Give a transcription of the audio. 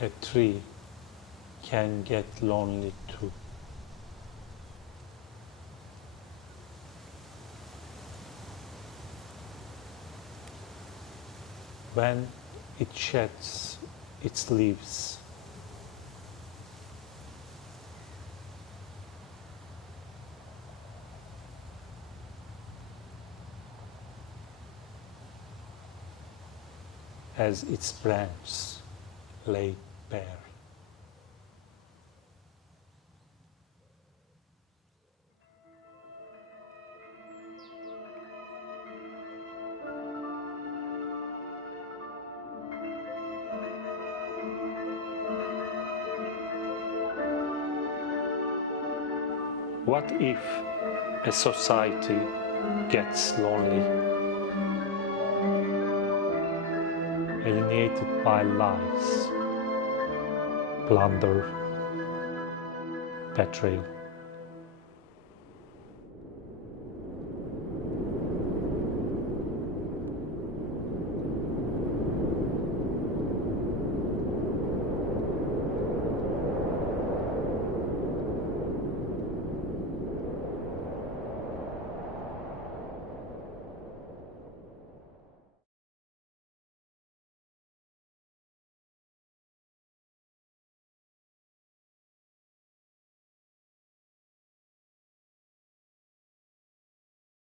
A tree can get lonely too. When it sheds its leaves. As its branches lay bare. What if a society gets lonely, alienated by lies, plunder, betrayal?